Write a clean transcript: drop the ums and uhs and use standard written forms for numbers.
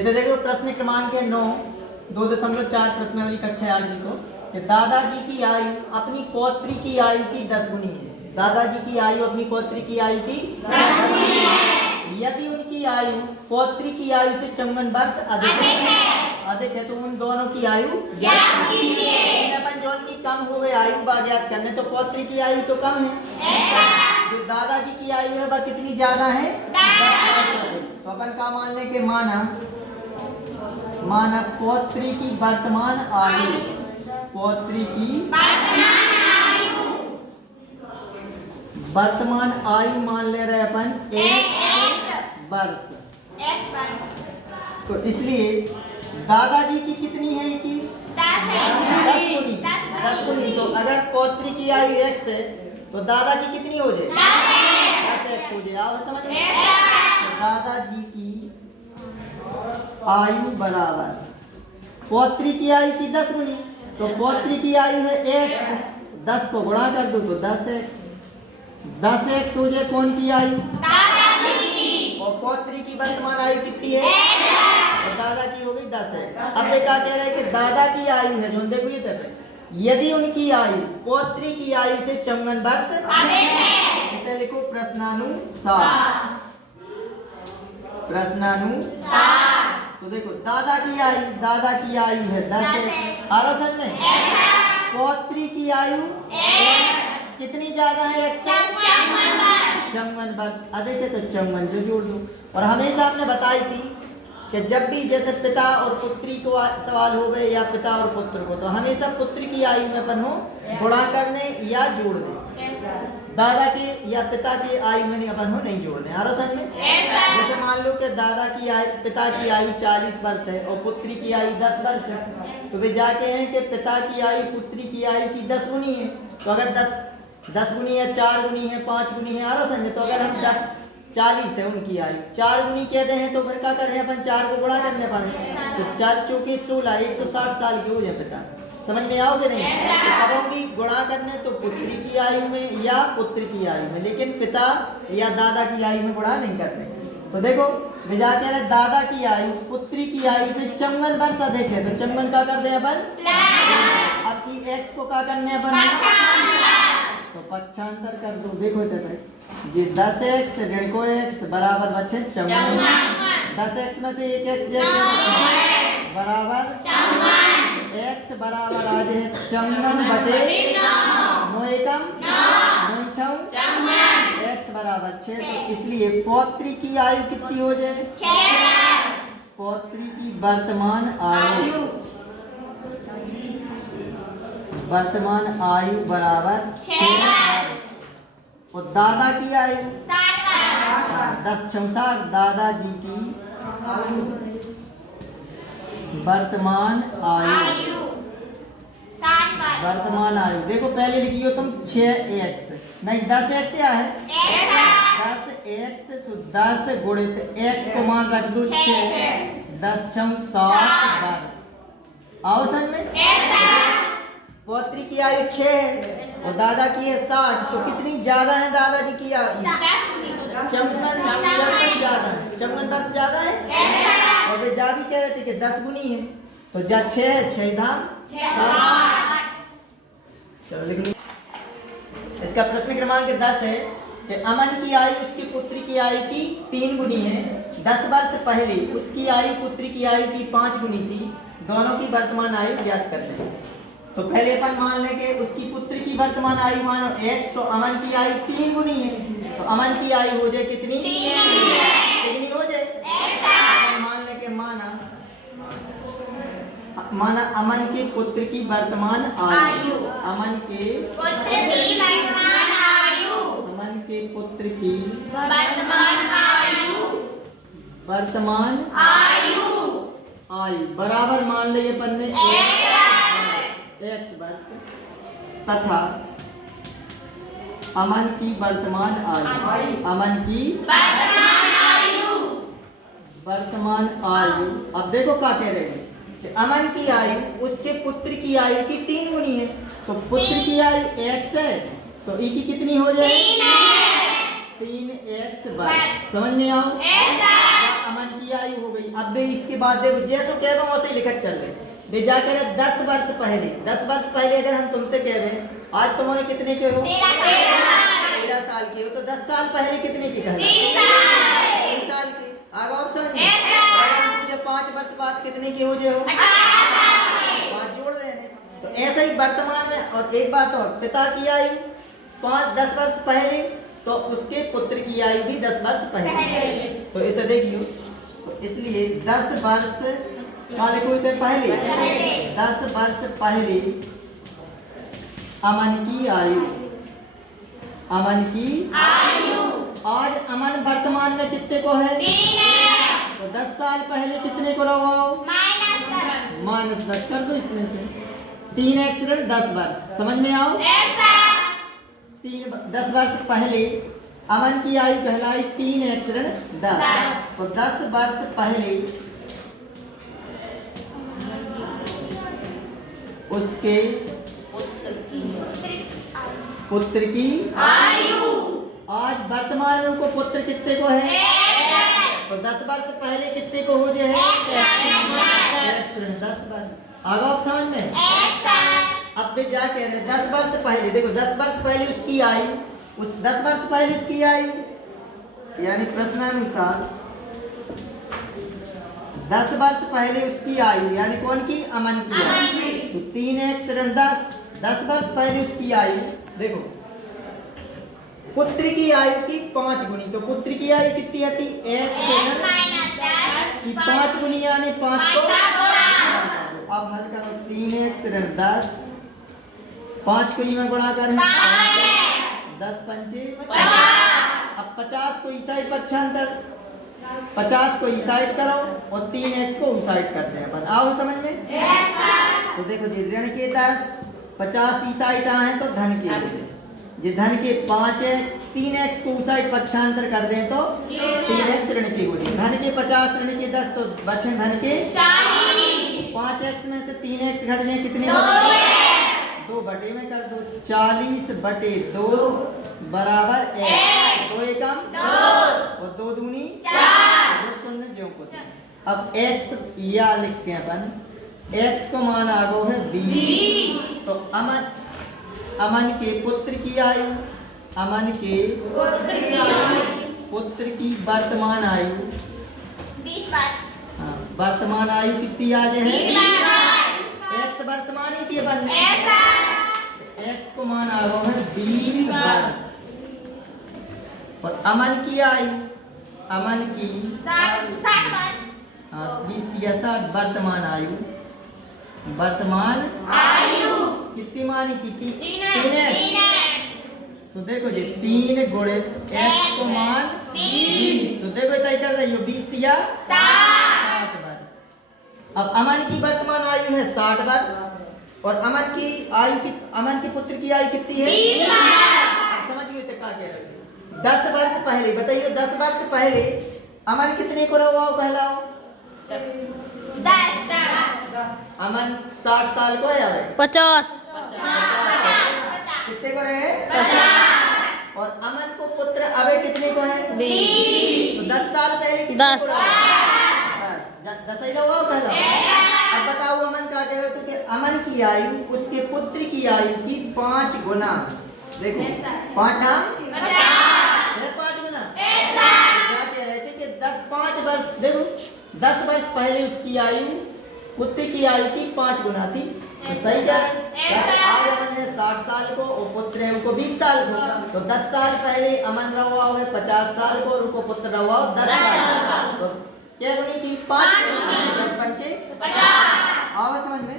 इधर देखो प्रश्न क्रमांक 9 2.4 प्रश्नावली कक्षा 8 को कि दादाजी की आयु अपनी पौत्री की आयु की 10 गुनी है। दादाजी की आयु अपनी पौत्री की आयु की 10 गुनी है। यदि उनकी आयु पौत्री की आयु से 54 वर्ष अधिक है तो उन दोनों की आयु ज्ञात कीजिए। अपन जो की कम हो गए आयु ज्ञात करने तो पौत्री की आयु तो कम है, जो दादाजी की आयु है वह कितनी ज्यादा है, 10। तो अपन का मान ले के माना पौत्री की वर्तमान आयु, पौत्री की वर्तमान आयु मान ले रहे अपन 1 वर्ष। तो इसलिए दादाजी की कितनी है, की 10 गुनी। तो अगर पौत्री की आयु x है तो दादा की कितनी हो जाए, 10x हो जाए। आप समझ में? तो दादाजी की आयु बराबर पौत्री की आयु की 10 गुनी। तो पौत्री की आयु है x, 10 को गुणा कर दो तो 10x हो जाए कौन की आयु, दादाजी की। और पौत्री की वर्तमान आयु कितनी है, तो दादा की हो गई 10x। अब ये क्या कह रहे हैं कि दादा की आयु है जो देखो ये तक यदि उनकी आयु पौत्री की आयु से 54 वर्ष अधिक है तो लिखो प्रश्नानुसार। तो देखो दादा की आयु है 10x। आ रहा समझ में? पौत्री की आयु कितनी ज्यादा है, 54 वर्ष अधिक है तो 54 जो जोड़ दो। और हमेशा आपने बताई थी कि जब भी जैसे पिता और पुत्री को सवाल हो गए या पिता और पुत्र को, तो हमेशा पुत्र की आयु में अपन हो गुणा करने या जोड़ने, दादा के या पिता की आयु में नहीं अपन हो नहीं जोड़ने। आ रहा समझ में? जैसे मान लो कि पिता की आयु 40 वर्ष है और पुत्री की आयु 10 वर्ष है, तो वे जाके हैं कि पिता की आयु पुत्री की आयु की 10 गुनी है। तो अगर 10 गुनी है, 4 गुनी है, 5 गुनी है, आ रहा समझे? तो अगर हम 40 है उनकी आयु, 4 गुनी कहते हैं तो फिर क्या करें अपन 4 को गुणा करने पड़े। तो 4 चौके 16, 160 साल के हो जाए पिता। समझ में आओगे नहीं? तो कब होगी गुणा करने तो पुत्री की आयु में या पुत्र की आयु में, लेकिन पिता या दादा की आयु में गुणा नहीं करते। तो देखो विजा कह रहे दादा की आयु पुत्री की आयु से 54 वर्ष अधिक है तो 54 का कर दे अपन, अब की x को क्या करने अपन तो पक्षांतर कर दो। देखो इधर जी 10x ऋण को x बराबर बचे 54। 10x में से 1x बराबर x बराबर आ जाए 54 बटे 9 एकम 9 x बराबर 6। तो इसलिए पौत्री की आयु कितनी हो जाए, 6। पौत्री की वर्तमान आयु बराबर 6। और दादा की आयु 10×60। दादाजी की वर्तमान आयु देखो पहले लिखियो तुम 6x नहीं 10x या है 10x तो 10 गुणित x को मान रख दो 6, 10×60 वर्ष। आओ समझ में? पौत्री की आयु 6 है और दादा की है 60, तो कितनी ज्यादा है दादाजी की आयु, 54 ज्यादा है, 54 वर्ष ज्यादा है। और वे जा भी कह रहे थे कि 10 गुनी है तो जा 6 धाम 60। चलो लिख लो। इसका प्रश्न क्रमांक 10 है कि अमन की आयु उसकी पुत्री की आयु की 3 गुनी है। 10 वर्ष पहले उसकी आयु पुत्री की आयु की 5 गुनी थी। दोनों की वर्तमान आयु ज्ञात करते हैं। तो पहले अपन मान लें कि उसकी पुत्र की वर्तमान आयु मानो x, तो अमन की आयु 3 गुनी है। तो अमन की आयु हो जाए कितनी, कितनी हो जाए, मान लें कि माना अमन के पुत्र की वर्तमान आयु, अमन के पुत्र की वर्तमान आयु बराबर मान ले अपन ने x वर्ष तथा अमन की वर्तमान आयु अब देखो क्या कह रहे हैं कि अमन की आयु उसके पुत्र की आयु की 3 गुनी है। तो पुत्र की आयु x है तो ई की कितनी हो जाए 3x वर्ष। समझ में आओ? अमन की आयु हो गई। अब भी इसके बाद देखो जैसे कह रहा हूँ वैसे लिखत चल रहे बे जाकर 10 वर्ष पहले, 10 वर्ष पहले अगर हम तुमसे कह रहे हैं आज तुम्हारे कितने के हो, 13 साल के हो, तो 10 साल पहले कितने के कहना, 3 साल के। आगे ऑप्शन 5 वर्ष बाद कितने के हो जे हो, 5 जोड़ देने। तो ऐसा ही वर्तमान में। और एक बात और, पिता की आयु 10 वर्ष पहले, तो उसके पुत्र की आयु भी 10 वर्ष पहले। तो ये तो देखियो, तो इसलिए 10 वर्ष लिखो इतने पहले, 10 वर्ष पहले अमन की आयु, अमन की आयु। आज अमन वर्तमान में कितने को है, तो 10 साल पहले कितने को रहो, -10 कर दो इसमें से। 3x 10 वर्ष, समझ में आओ। 10 वर्ष पहले अमन की आयु कहलाई 3x 10। तो 10 वर्ष पहले उसके पुत्र की आयु। आज वर्तमान में उनको पुत्र कितने को है, तो 10 वर्ष पहले कितने को हो जाए, 10 वर्ष। आगे आप समझ में। अब भी क्या कह रहे हैं, 10 वर्ष पहले, देखो 10 वर्ष पहले उसकी आयु, उस 10 वर्ष पहले उसकी आयु यानी प्रश्नानुसार 10 वर्ष पहले उसकी आयु यानी कौन की, अमन की आयु। तो 3x 10 वर्ष पहले उसकी आयु। देखो पुत्र की आयु की 5 गुनी, तो पुत्र की आयु कितनी आती, x की 5 गुनी यानी 5 को। अब हल करो 3x 10, 5 को में गुणा कर 10 पंचे 50। अब 50 को इस साइड पक्षांतर, 50 को इस साइड करो और 3x को उस साइड करते हैं अपन। आओ समझ में। तो देखो जी ऋण के 10, 50 इस साइड आए तो धन के, जी धन के 5x, 3x को उस साइड पक्षांतर कर दें तो 3x ऋण के हो जाए। धन के 50 ऋण के 10 तो बचे धन के 40। 5x में से 3x घट जाए कितने, 2 बटे में कर दो, 40 बटे 2 बराबर 1। 2 एकम 2 और 2 दूनी 4। 2 शून्य ज्यों को। अब x या लिखते हैं अपन, x को मान आ गो है 20। तो अमन के पुत्र की आयु, अमन के पुत्र की वर्तमान आयु 20 वर्ष। हाँ, वर्तमान आयु कितनी आ गई है, x वर्तमान ही थी अपन, x को मान आ गो है 20 वर्ष। और अमन की आयु, अमन की 60 वर्ष। हाँ 20 या 60 वर्तमान आयु, वर्तमान आयु कितनी मानी की, 3x। तो देखो जी 3 गुणे x को मान 20। तो देखो इतना कर रही हो 20 या 60 वर्ष। अब अमन की वर्तमान आयु है 60 वर्ष और अमन की आयु की, अमन के पुत्र की आयु कितनी है 20 वर्ष। अब समझिए क्या कह रहे हैं। 10 वर्ष पहले बताइए, 10 वर्ष पहले अमन कितने को रहा कहलाओ, 10। अमन 60 साल को है, 50 कितने को रहे 50। और अमन को पुत्र अबे कितने को है 20। तो 10 साल पहले कितने 10। को रहा, 10 ही हुआ पहला। अब बताओ अमन क्या कह रहे हो, कि अमन की आयु उसके पुत्र की आयु की 5 गुना। देखो 5 धाम 5 गुना। क्या कह रहे थे कि 5 वर्ष, देखो 10 वर्ष पहले उसकी आयु पुत्र की आयु की 5 गुना थी। तो सही क्या है, आज अमन है 60 साल को और पुत्र है उनको 20 साल को। तो 10 साल पहले अमन रहा है 50 साल को और उनको पुत्र रहा 10 साल। तो क्या गुनी थी 5, 10 पंचे 50। आओ समझ में।